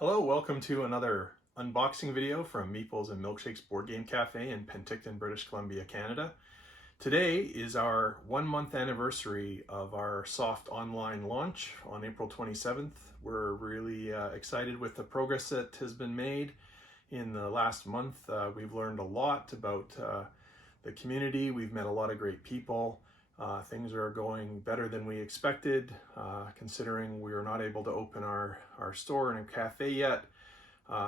Hello, welcome to another unboxing video from Meeples and Milkshakes Board Game Cafe in Penticton, British Columbia, Canada. Today is our 1 month anniversary of our soft online launch on April 27th. We're really excited with the progress that has been made in the last month. We've learned a lot about the community. We've met a lot of great people. Things are going better than we expected, considering we were not able to open our store and cafe yet.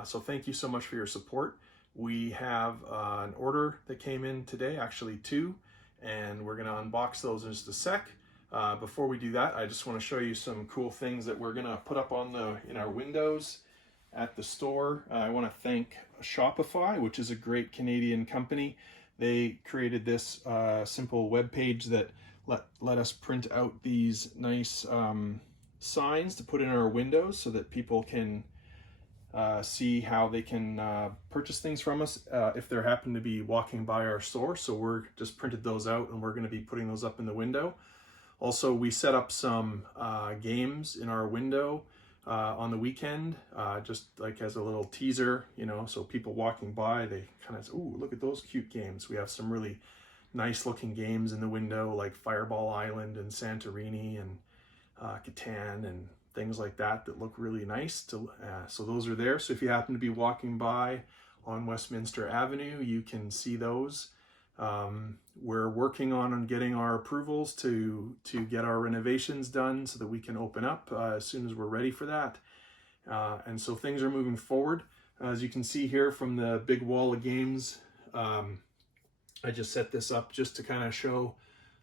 So thank you so much for your support. We have an order that came in today, actually two, and we're going to unbox those in just a sec. Before we do that, I just want to show you some cool things that we're going to put up on in our windows at the store. I want to thank Shopify, which is a great Canadian company. They created this simple web page that let us print out these nice signs to put in our windows so that people can see how they can purchase things from us if they happen to be walking by our store. So we're just printed those out and we're going to be putting those up in the window. Also, we set up some games in our window on the weekend, just like as a little teaser, so people walking by, they kind of say, ooh, look at those cute games. We have some really nice looking games in the window like Fireball Island and Santorini and Catan and things like that look really nice. So those are there. So if you happen to be walking by on Westminster Avenue, you can see those. We're working on getting our approvals to get our renovations done so that we can open up as soon as we're ready for that. And so things are moving forward. As you can see here from the big wall of games, I just set this up just to kind of show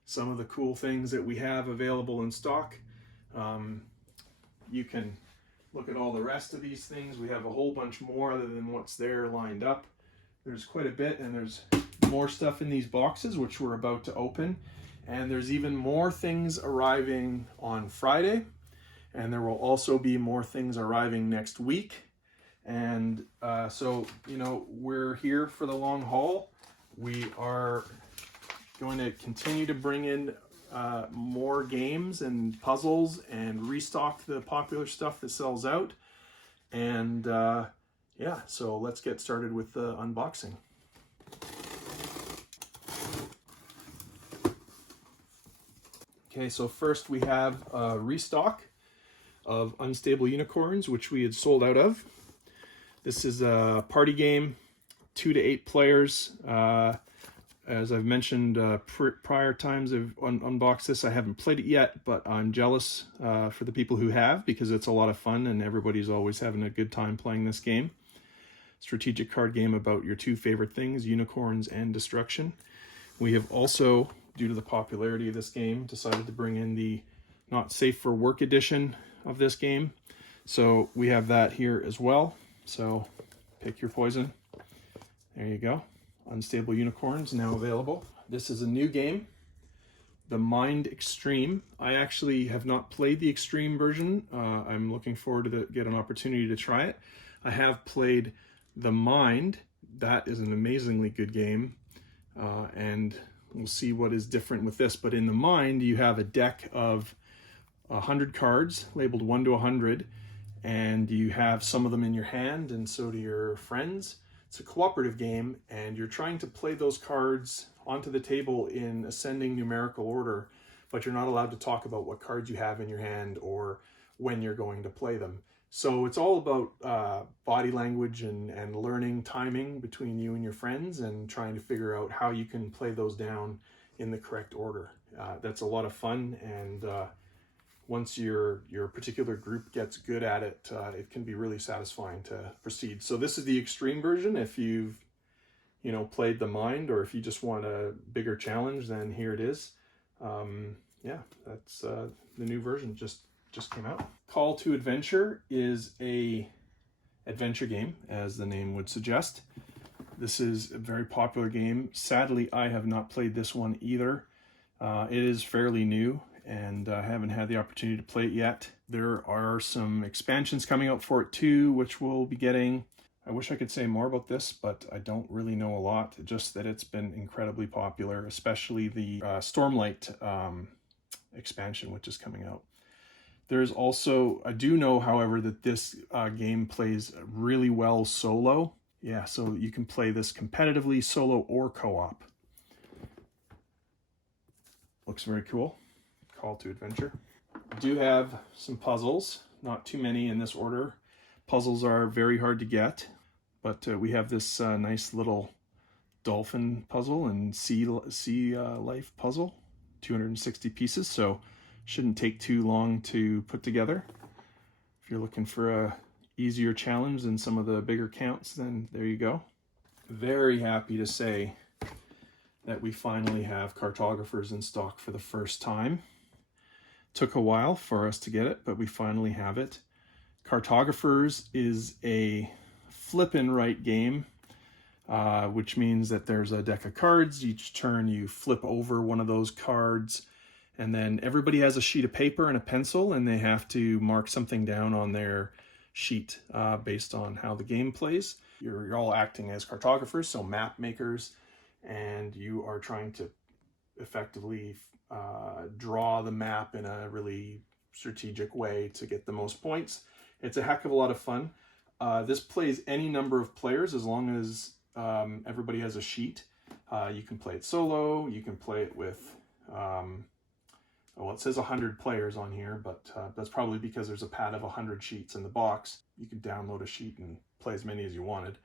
some of the cool things that we have available in stock. You can look at all the rest of these things. We have a whole bunch more other than what's there lined up. There's quite a bit, and there's more stuff in these boxes which we're about to open, and there's even more things arriving on Friday, and there will also be more things arriving next week. And so we're here for the long haul. We are going to continue to bring in more games and puzzles and restock the popular stuff that sells out. And yeah, so let's get started with the unboxing. Okay, so first we have a restock of Unstable Unicorns, which we had sold out of. This is a party game, 2 to 8 players. As I've mentioned prior times I've unboxed this, I haven't played it yet, but I'm jealous for the people who have, because it's a lot of fun and everybody's always having a good time playing this game. Strategic card game about your two favorite things, unicorns and destruction. We have also, due to the popularity of this game, decided to bring in the Not Safe for Work edition of this game. So we have that here as well. So pick your poison. There you go. Unstable Unicorns now available. This is a new game, the Mind Extreme. I actually have not played the Extreme version. I'm looking forward to get an opportunity to try it. I have played the Mind. That is an amazingly good game, and we'll see what is different with this. But in the Mind, you have a deck of 100 cards labeled 1 to 100, and you have some of them in your hand, and so do your friends. It's a cooperative game, and you're trying to play those cards onto the table in ascending numerical order, but you're not allowed to talk about what cards you have in your hand or when you're going to play them. So it's all about body language and learning timing between you and your friends and trying to figure out how you can play those down in the correct order. That's a lot of fun, and once your particular group gets good at it, it can be really satisfying to proceed. So this is the extreme version. If you've played the Mind, or if you just want a bigger challenge, then here it is. Yeah, that's the new version just came out. Call to Adventure is a adventure game, as the name would suggest. This is a very popular game. Sadly, I have not played this one either. It is fairly new, and I haven't had the opportunity to play it yet. There are some expansions coming out for it too, which we'll be getting. I wish I could say more about this, but I don't really know a lot, just that it's been incredibly popular, especially the Stormlight expansion, which is coming out. There's also, I do know, however, that this game plays really well solo. Yeah, so you can play this competitively, solo, or co-op. Looks very cool. Call to adventure. I do have some puzzles, not too many in this order. Puzzles are very hard to get, but we have this nice little dolphin puzzle and sea life puzzle, 260 pieces, so shouldn't take too long to put together. If you're looking for a easier challenge than some of the bigger counts, then there you go. Very happy to say that we finally have Cartographers in stock for the first time. Took a while for us to get it, but we finally have it. Cartographers is a flip and write game, which means that there's a deck of cards. Each turn you flip over one of those cards, and then everybody has a sheet of paper and a pencil, and they have to mark something down on their sheet based on how the game plays. You're all acting as cartographers, so map makers, and you are trying to effectively draw the map in a really strategic way to get the most points. It's a heck of a lot of fun. This plays any number of players as long as everybody has a sheet. You can play it solo, you can play it with, well, it says 100 players on here, but that's probably because there's a pad of 100 sheets in the box. You could download a sheet and play as many as you wanted.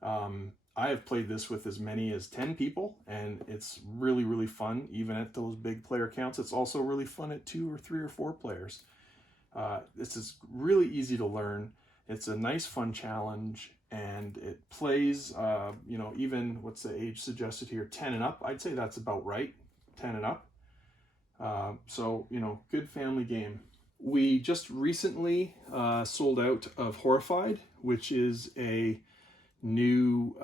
I have played this with as many as 10 people, and it's really, really fun, even at those big player counts. It's also really fun at 2 or 3 or 4 players. This is really easy to learn. It's a nice, fun challenge, and it plays, you know, even, what's the age suggested here? 10 and up. I'd say that's about right, 10 and up. So, you know, good family game. We just recently sold out of Horrified, which is a new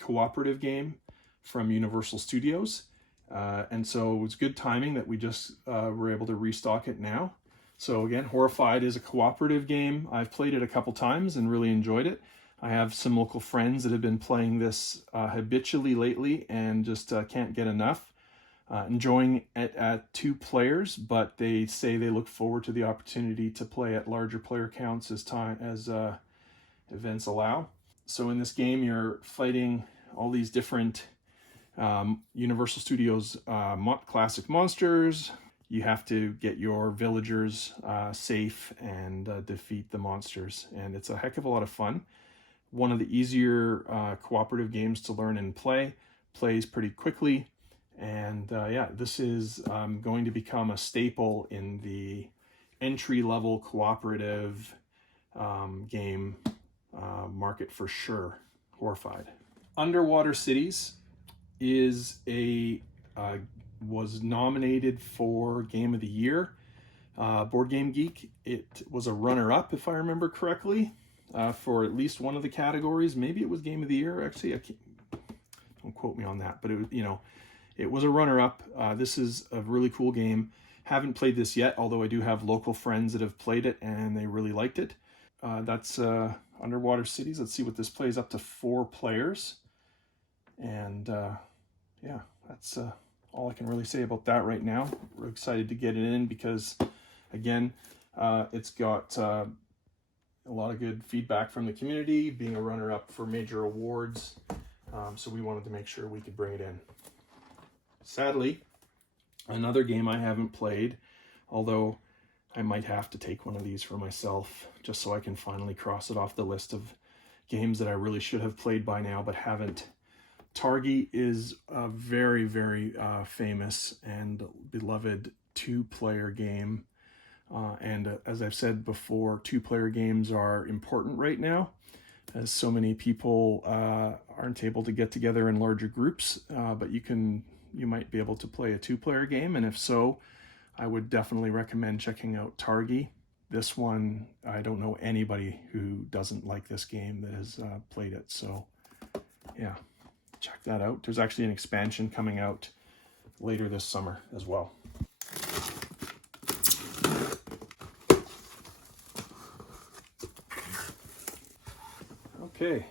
cooperative game from Universal Studios. And so it was good timing that we just were able to restock it now. So again, Horrified is a cooperative game. I've played it a couple times and really enjoyed it. I have some local friends that have been playing this habitually lately and just can't get enough. Enjoying it at 2 players, but they say they look forward to the opportunity to play at larger player counts as events allow. So in this game, you're fighting all these different Universal Studios classic monsters. You have to get your villagers safe and defeat the monsters, and it's a heck of a lot of fun. One of the easier cooperative games to learn and play. Plays pretty quickly. And yeah, this is going to become a staple in the entry-level cooperative game market for sure. Horrified. Underwater Cities is was nominated for Game of the Year. Board Game Geek, it was a runner-up, if I remember correctly, for at least one of the categories. Maybe it was Game of the Year. Actually, don't quote me on that, but it was, you know, it was a runner-up. This is a really cool game. Haven't played this yet, although I do have local friends that have played it and they really liked it. That's Underwater Cities. Let's see what this plays, up to 4 players. And yeah, that's all I can really say about that right now. We're excited to get it in because, again, it's got a lot of good feedback from the community, being a runner-up for major awards. So we wanted to make sure we could bring it in. Sadly, another game I haven't played, although I might have to take one of these for myself just so I can finally cross it off the list of games that I really should have played by now but haven't. Targi is a very, very famous and beloved 2-player game. And as I've said before, 2-player games are important right now, as so many people aren't able to get together in larger groups, but you might be able to play a 2-player game, and if so, I would definitely recommend checking out Targi. This one, I don't know anybody who doesn't like this game that has played it, so yeah, check that out. There's actually an expansion coming out later this summer as well. Okay,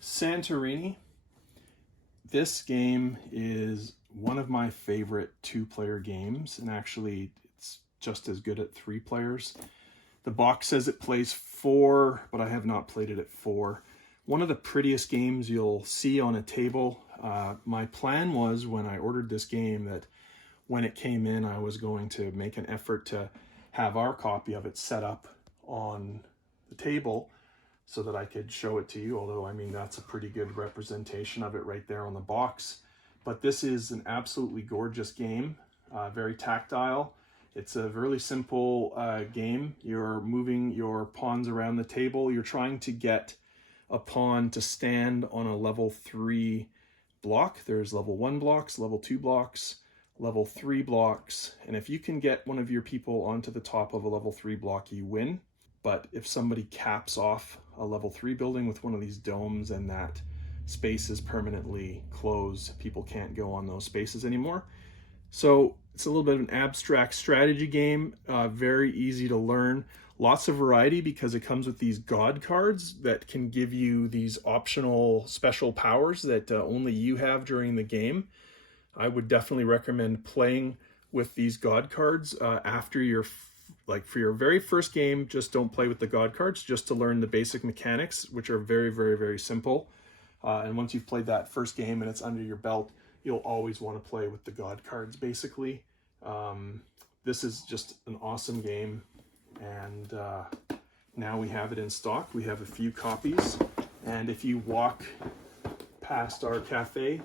Santorini. This game is one of my favorite 2-player games, and actually it's just as good at 3 players. The box says it plays 4, but I have not played it at 4. One of the prettiest games you'll see on a table. My plan was, when I ordered this game, that when it came in, I was going to make an effort to have our copy of it set up on the table so that I could show it to you, although I mean that's a pretty good representation of it right there on the box. But this is an absolutely gorgeous game, very tactile. It's a really simple game. You're moving your pawns around the table. You're trying to get a pawn to stand on a level 3 block. There's level 1 blocks, level 2 blocks, level 3 blocks, and if you can get one of your people onto the top of a level 3 block, you win. But if somebody caps off a level 3 building with one of these domes and that space is permanently closed, people can't go on those spaces anymore. So it's a little bit of an abstract strategy game, very easy to learn. Lots of variety because it comes with these god cards that can give you these optional special powers that only you have during the game. I would definitely recommend playing with these god cards after your, for your very first game. Just don't play with the god cards, just to learn the basic mechanics, which are very, very, very simple. And once you've played that first game and it's under your belt, you'll always want to play with the god cards, basically. This is just an awesome game, and now we have it in stock. We have a few copies, and if you walk past our cafe,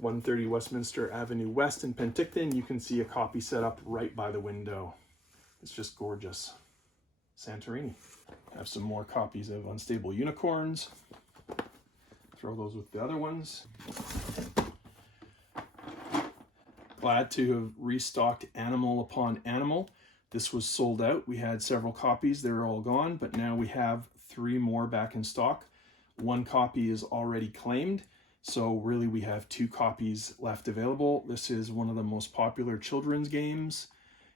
130 Westminster Avenue West in Penticton, you can see a copy set up right by the window. It's just gorgeous. Santorini. I have some more copies of Unstable Unicorns. Throw those with the other ones. Glad to have restocked Animal Upon Animal. This was sold out. We had several copies. They were all gone, but now we have 3 more back in stock. 1 copy is already claimed, so really we have 2 copies left available. This is one of the most popular children's games,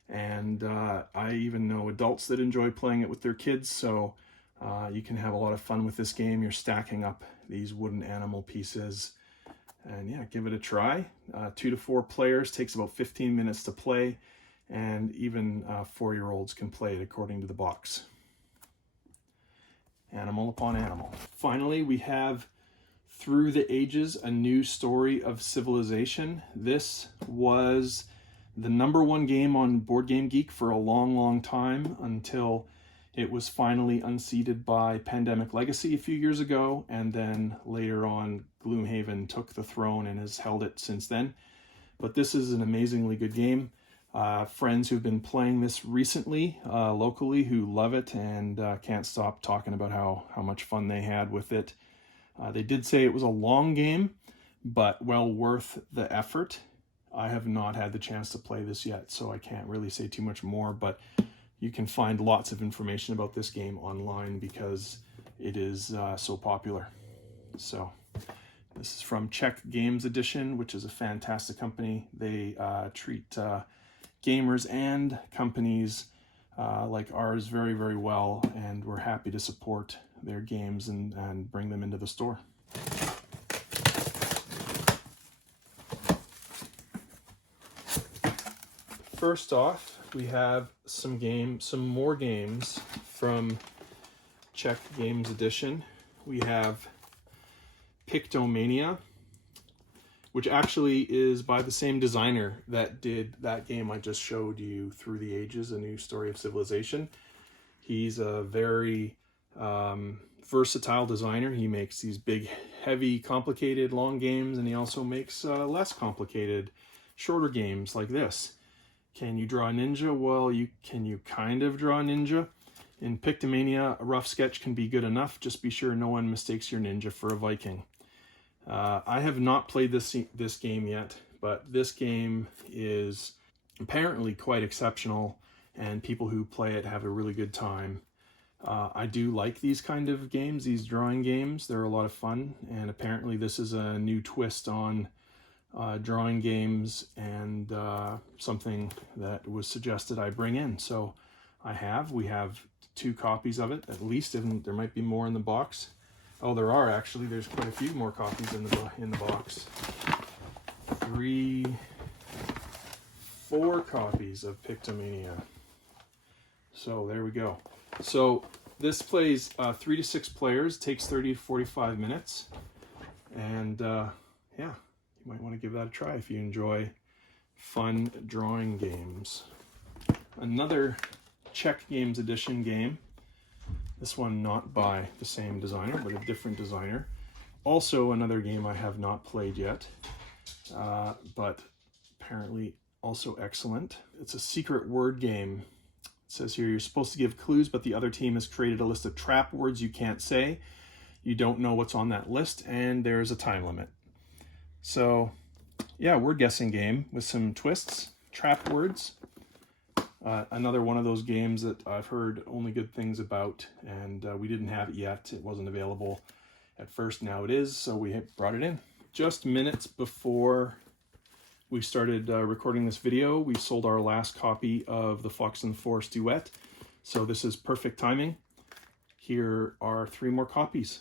and I even know adults that enjoy playing it with their kids, so you can have a lot of fun with this game. You're stacking up these wooden animal pieces, and yeah, give it a try. 2 to 4 players, takes about 15 minutes to play, and even 4-year-olds can play it according to the box. Animal Upon Animal. Finally, we have Through the Ages, a new story of civilization. This was the #1 game on Board Game Geek for a long, long time, until it was finally unseated by Pandemic Legacy a few years ago, and then later on Gloomhaven took the throne and has held it since then. But this is an amazingly good game. Friends who've been playing this recently, locally, who love it and can't stop talking about how much fun they had with it. They did say it was a long game, but well worth the effort. I have not had the chance to play this yet, so I can't really say too much more, but you can find lots of information about this game online because it is so popular. So this is from Czech Games Edition, which is a fantastic company. They treat gamers and companies like ours very, very well, and we're happy to support their games and bring them into the store. First off, we have some more games from Czech Games Edition. We have Pictomania, which actually is by the same designer that did that game I just showed you, Through the Ages, a new story of civilization. He's a very versatile designer. He makes these big, heavy, complicated, long games, and he also makes less complicated, shorter games like this. Can you draw a ninja? Well, you kind of draw a ninja. In Pictomania, a rough sketch can be good enough. Just be sure no one mistakes your ninja for a Viking. I have not played this game yet, but this game is apparently quite exceptional, and people who play it have a really good time. I do like these kind of games, these drawing games. They're a lot of fun, and apparently this is a new twist on drawing games, and something that was suggested I bring in. So we have 2 copies of it, at least, and there might be more in the box. Oh, there's quite a few more copies in the box. 3, 4 copies of Pictomania. So there we go. So this plays 3 to 6 players, takes 30 to 45 minutes. And yeah, you might want to give that a try if you enjoy fun drawing games. Another Czech Games Edition game. This one not by the same designer, but a different designer. Also another game I have not played yet, but apparently also excellent. It's a secret word game. It says here you're supposed to give clues, but the other team has created a list of trap words you can't say. You don't know what's on that list, and there's a time limit. So yeah, word guessing game with some twists, trap words. Another one of those games that I've heard only good things about, and we didn't have it yet. It wasn't available at first, now it is, so we brought it in. Just minutes before we started recording this video, we sold our last copy of the Fox and the Forest Duet, so this is perfect timing. Here are 3 more copies.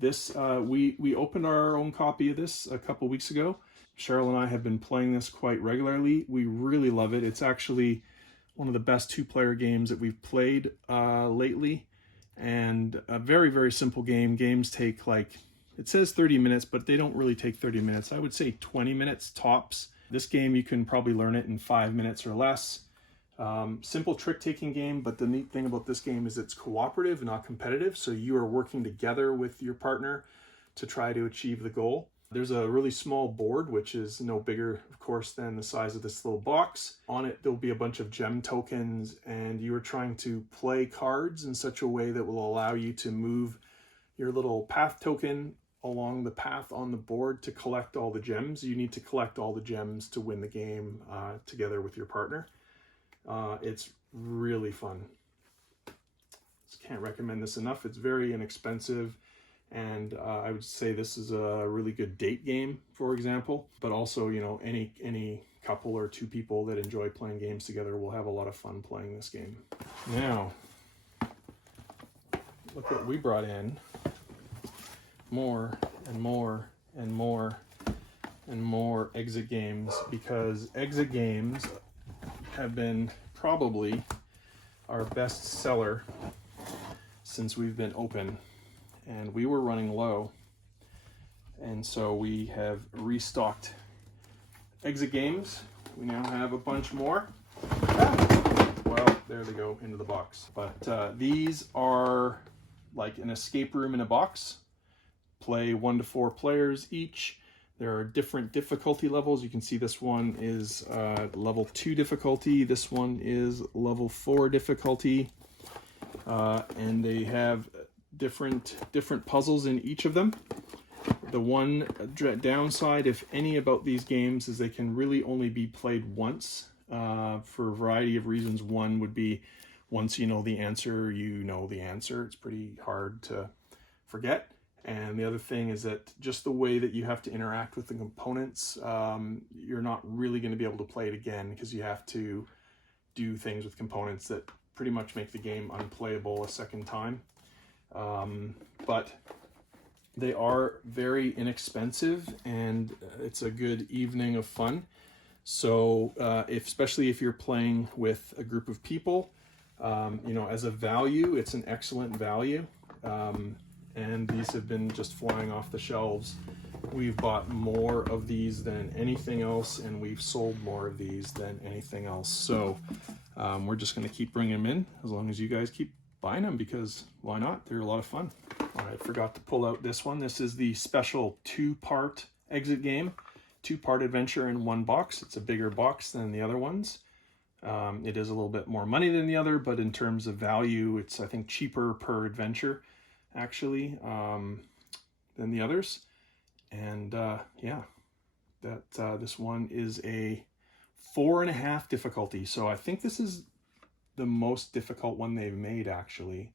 This we opened our own copy of this a couple weeks ago. Cheryl and I have been playing this quite regularly. We really love it. It's actually one of the best 2-player games that we've played lately, and a very, very simple game. Games take, like, it says 30 minutes, but they don't really take 30 minutes. I would say 20 minutes tops. This game, you can probably learn it in 5 minutes or less. Simple trick-taking game, but the neat thing about this game is it's cooperative, not competitive, so you are working together with your partner to try to achieve the goal. There's a really small board, which is no bigger, of course, than the size of this little box. On it, there'll be a bunch of gem tokens, and you are trying to play cards in such a way that will allow you to move your little path token along the path on the board to collect all the gems. You need to collect all the gems to win the game together with your partner. It's really fun. Just can't recommend this enough. It's very inexpensive. And I would say this is a really good date game, for example. But also, you know, any couple or 2 people that enjoy playing games together will have a lot of fun playing this game. Now, look what we brought in. More and more and more and more exit games, because exit games have been probably our best seller since we've been open. And we were running low, and so we have restocked exit games. We now have a bunch more. Well, there they go into the box. But these are like an escape room in a box. Play 1 to 4 players each. There are different difficulty levels. You can see this one is level 2 difficulty. This one is level 4 difficulty. And they have different puzzles in each of them. The one downside, if any, about these games is they can really only be played once for a variety of reasons. One would be, once you know the answer, you know the answer. It's pretty hard to forget. And the other thing is that just the way that you have to interact with the components, you're not really going to be able to play it again, because you have to do things with components that pretty much make the game unplayable a second time. But they are very inexpensive, and it's a good evening of fun. So especially if you're playing with a group of people, you know, as a value, it's an excellent value. And these have been just flying off the shelves. We've bought more of these than anything else, and we've sold more of these than anything else. So we're just going to keep bringing them in as long as you guys keep buying them, because why not? They're a lot of fun. I forgot to pull out this one. This is the special 2-part exit game, 2-part adventure in one box. It's a bigger box than the other ones. It is a little bit more money than the other, but in terms of value, it's, I think, cheaper per adventure, actually, than the others. And yeah, this one is a 4.5 difficulty. So I think this is the most difficult one they've made, actually.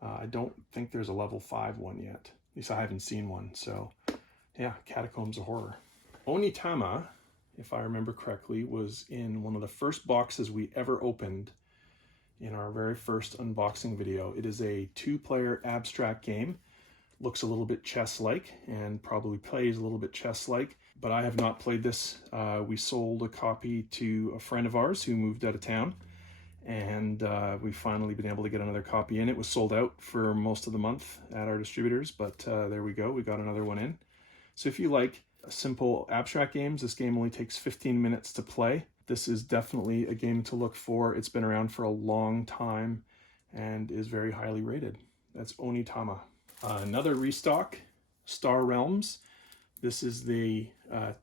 I don't think there's a level 5 one yet. At least I haven't seen one. So yeah, Catacombs of Horror. Onitama, if I remember correctly, was in one of the first boxes we ever opened in our very first unboxing video. It is a 2-player abstract game. Looks a little bit chess-like, and probably plays a little bit chess-like. but I have not played this. We sold a copy to a friend of ours who moved out of town, and we've finally been able to get another copy in. It was sold out for most of the month at our distributors, but there we go. We got another one in. So if you like simple abstract games, this game only takes 15 minutes to play. This is definitely a game to look for. It's been around for a long time and is very highly rated. That's Onitama. Another restock, Star Realms. This is the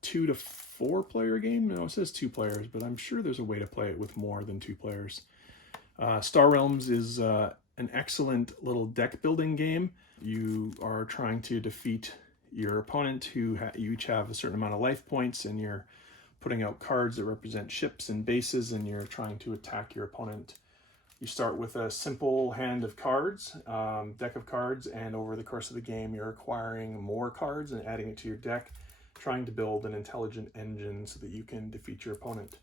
2 to 4 player game. No, it says 2 players, but I'm sure there's a way to play it with more than 2 players. Star Realms is an excellent little deck building game. You are trying to defeat your opponent who you each have a certain amount of life points, and you're putting out cards that represent ships and bases, and you're trying to attack your opponent. You start with a simple hand of cards, deck of cards, and over the course of the game you're acquiring more cards and adding it to your deck, trying to build an intelligent engine so that you can defeat your opponent.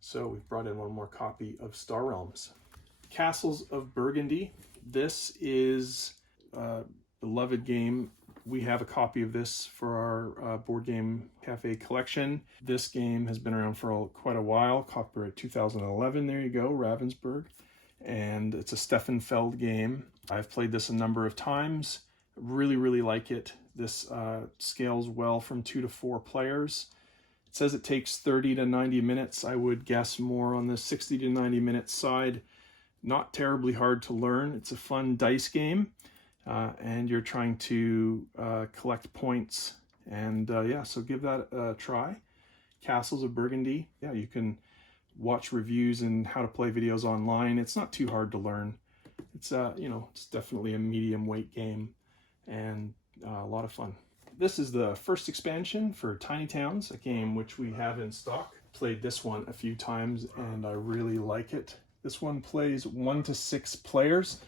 So we've brought in one more copy of Star Realms. Castles of Burgundy. This is a beloved game. We have a copy of this for our Board Game Cafe collection. This game has been around for quite a while. Copyright 2011, there you go, Ravensburg. And it's a Steffenfeld game. I've played this a number of times. Really, really like it. This scales well from 2 to 4 players. It says it takes 30 to 90 minutes. I would guess more on the 60 to 90 minute side. Not terribly hard to learn. It's a fun dice game. And you're trying to collect points. And yeah, so give that a try. Castles of Burgundy. Yeah, you can watch reviews and how to play videos online. It's not too hard to learn. It's it's definitely a medium weight game and a lot of fun. This is the first expansion for Tiny Towns, a game which we have in stock. Played this one a few times and I really like it. This one plays 1 to 6 players.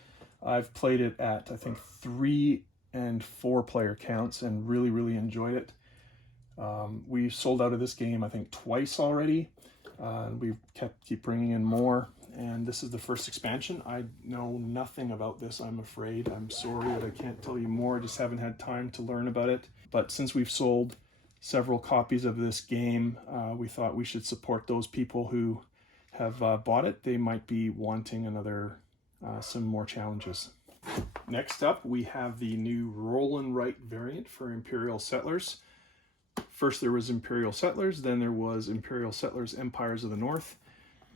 I've played it at, I think, 3 and 4 player counts and really, really enjoyed it. We sold out of this game, I think, twice already. We keep bringing in more, and this is the first expansion. I know nothing about this, I'm afraid. I'm sorry that I can't tell you more. I just haven't had time to learn about it. But since we've sold several copies of this game, we thought we should support those people who have bought it. They might be wanting some more challenges. Next up, we have the new Roll and Write variant for Imperial Settlers. First there was Imperial Settlers, then there was Imperial Settlers Empires of the North.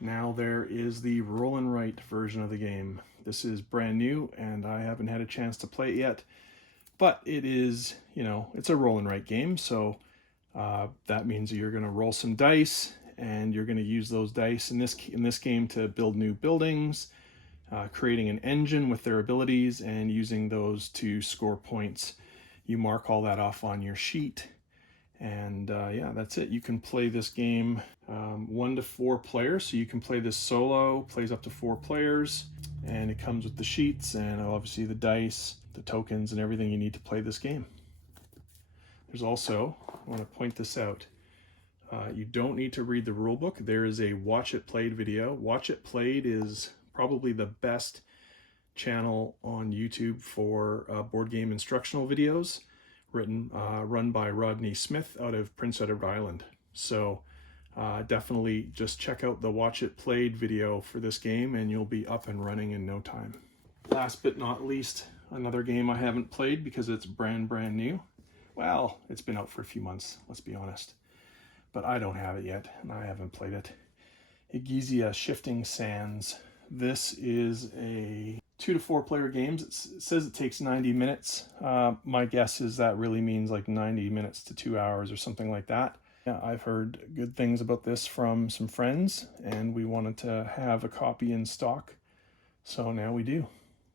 Now there is the Roll and Write version of the game. This is brand new and I haven't had a chance to play it yet, but it is, it's a roll and write game, so that means you're going to roll some dice and you're going to use those dice in this game to build new buildings, creating an engine with their abilities and using those to score points. You mark all that off on your sheet. And yeah, that's it. You can play this game 1 to 4 players. So you can play this solo, plays up to 4 players, and it comes with the sheets and obviously the dice, the tokens, and everything you need to play this game. There's also, I want to point this out, you don't need to read the rule book. There is a Watch It Played video. Watch It Played is probably the best channel on YouTube for board game instructional videos. Run by Rodney Smith out of Prince Edward Island. So definitely just check out the Watch It Played video for this game and you'll be up and running in no time. Last but not least, another game I haven't played because it's brand new. Well, it's been out for a few months, let's be honest. But I don't have it yet and I haven't played it. Egizia Shifting Sands. This is a 2 to 4 player games. It says it takes 90 minutes. My guess is that really means like 90 minutes to 2 hours or something like that. Yeah, I've heard good things about this from some friends and we wanted to have a copy in stock. So now we do.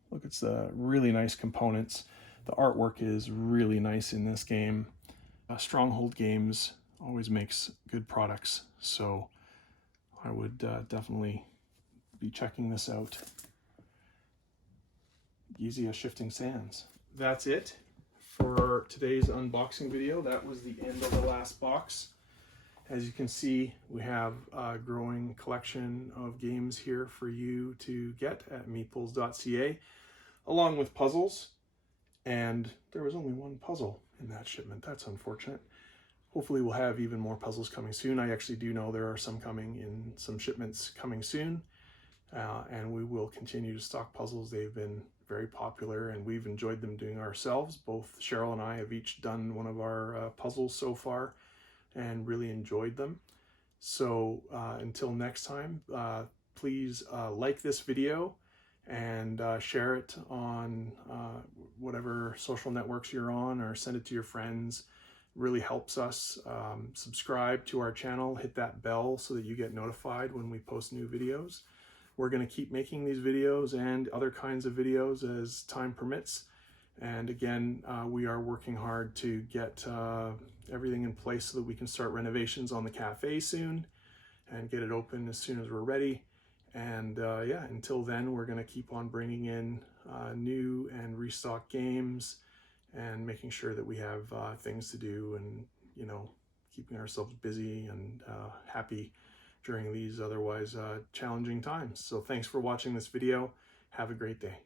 Look, it's the really nice components. The artwork is really nice in this game. Stronghold Games always makes good products. So I would definitely be checking this out. Egizia Shifting Sands. That's it for today's unboxing video. That was the end of the last box. As you can see, we have a growing collection of games here for you to get at meeples.ca, along with puzzles. And there was only one puzzle in that shipment. That's unfortunate. hopefully we'll have even more puzzles coming soon. I actually do know there are some coming in, some shipments coming soon, and we will continue to stock puzzles. They've been very popular and we've enjoyed them doing ourselves. Both Cheryl and I have each done one of our puzzles so far and really enjoyed them. So until next time, please like this video and share it on whatever social networks you're on, or send it to your friends. It really helps us. Subscribe to our channel, hit that bell so that you get notified when we post new videos. We're going to keep making these videos and other kinds of videos as time permits. And again, we are working hard to get everything in place so that we can start renovations on the cafe soon and get it open as soon as we're ready. And yeah, until then, we're going to keep on bringing in new and restock games and making sure that we have things to do, and, you know, keeping ourselves busy and happy during these otherwise challenging times. So thanks for watching this video. Have a great day.